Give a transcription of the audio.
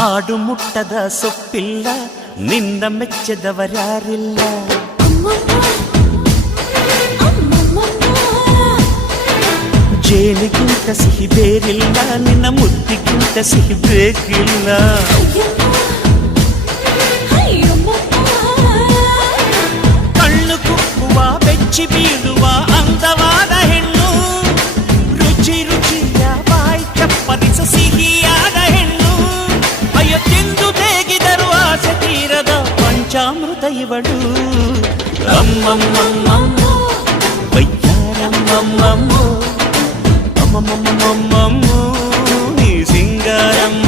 ಆಡು ಮುಟ್ಟದ ಸೊಪ್ಪಿಲ್ಲ ನಿನ್ನ ಮೆಚ್ಚದವರ್ಯಾರಿಲ್ಲ ಜೇನಿಗಿಂತ ಸಿಹಿ ಬೇರಿಲ್ಲ ನಿನ್ನ ಮುದ್ದಿಗಿಂತ ಸಿಹಿ ಬೇಕಿಲ್ಲ ಕಣ್ಣು ಕುಕ್ಕುವ ಬೆಚ್ಚಿ ಬೀಳುವ ಅಂದವಾದ ಹೆಣ್ಣು ರುಚಿ ರುಚಿಯ ಬಾಯಿ ಚಪ್ಪರಿಸ ಸಿಹಿಯಾದ ಹೆಣ್ಣು ಅಯ್ಯೋ ತಿಂದು ಬೇಗಿದರು ಆಸೆ ತೀರದ ಪಂಚಾಮೃತ ಇವಳು ಅಮ್ಮಮ್ಮಮ್ಮಮ್ಮೋ ವೈದ್ಯಾರಮ್ಮಮ್ಮಮ್ಮೋ ಅಮ್ಮಮ್ಮಮ್ಮಮ್ಮೋ ನೀ ಸಿಂಗಾರಮ್ಮ